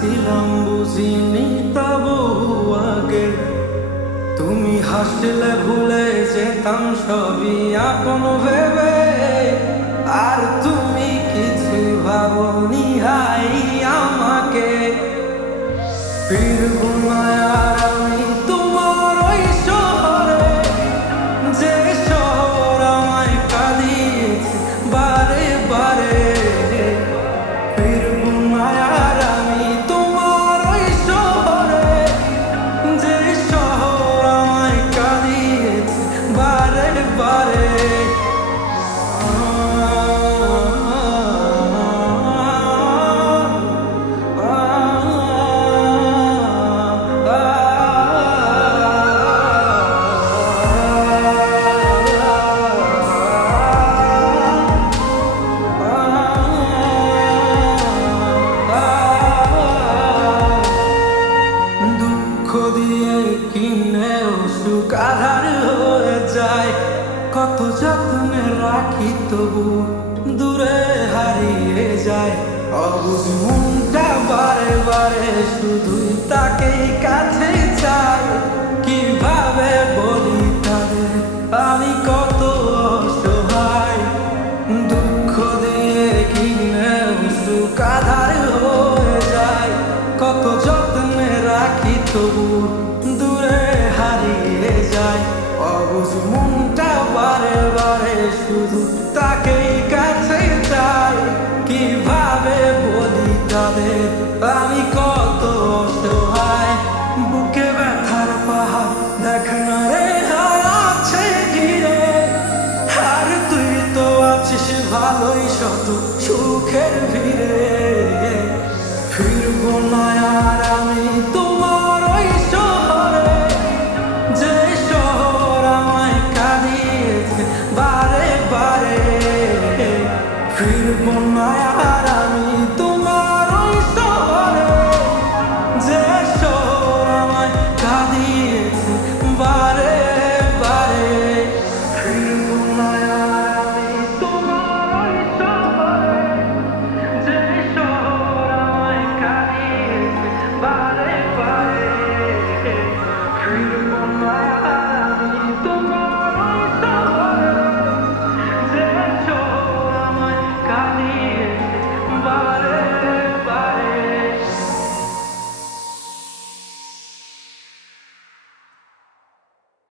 ছিলাম বুঝিনি তা বহু আগে। তুমি হাসলে ভুলে যেতাম সবই আপন ভেবে, আর তুমি কিছু ভাবনি হাই আমাকে। ফিরবো না আর আমি তোমার ওই শহরে, যে শহর আমায় কাঁদিয়েছে বারে বারে। ফিরবো না আর আমি তোমার ওই শহরে, যে শহর আমায় কাঁদিয়েছে বারে বারে। দুঃখ দিয়ে কিনেও সুখ আধার হয়ে যায়, কত যত্নে রাখি তবু দূরে হারিয়ে যায়। অবুঝ মনটা বারে বারে শুধুই তাকেই কাছে চায়। কিভাবে বলি তাদের আমি কত অসহায়, দুঃখ দিয়ে কিনেও সুখ আধার হয়ে যায়, কত যত্নে রাখি তবু দূরে হারিয়ে যায়। অবুঝ মনটা বারে বারে শুধু তাকেই কাছে চায়। কিভাবে বলি তাদের আমি কত অসহায়, বুকে ব্যথার পাহাড় দেখ না রে আছে ঘিরে। আর তুই তো আছিস ভালোই শত সুখের ভিড়ে। ফিরবো না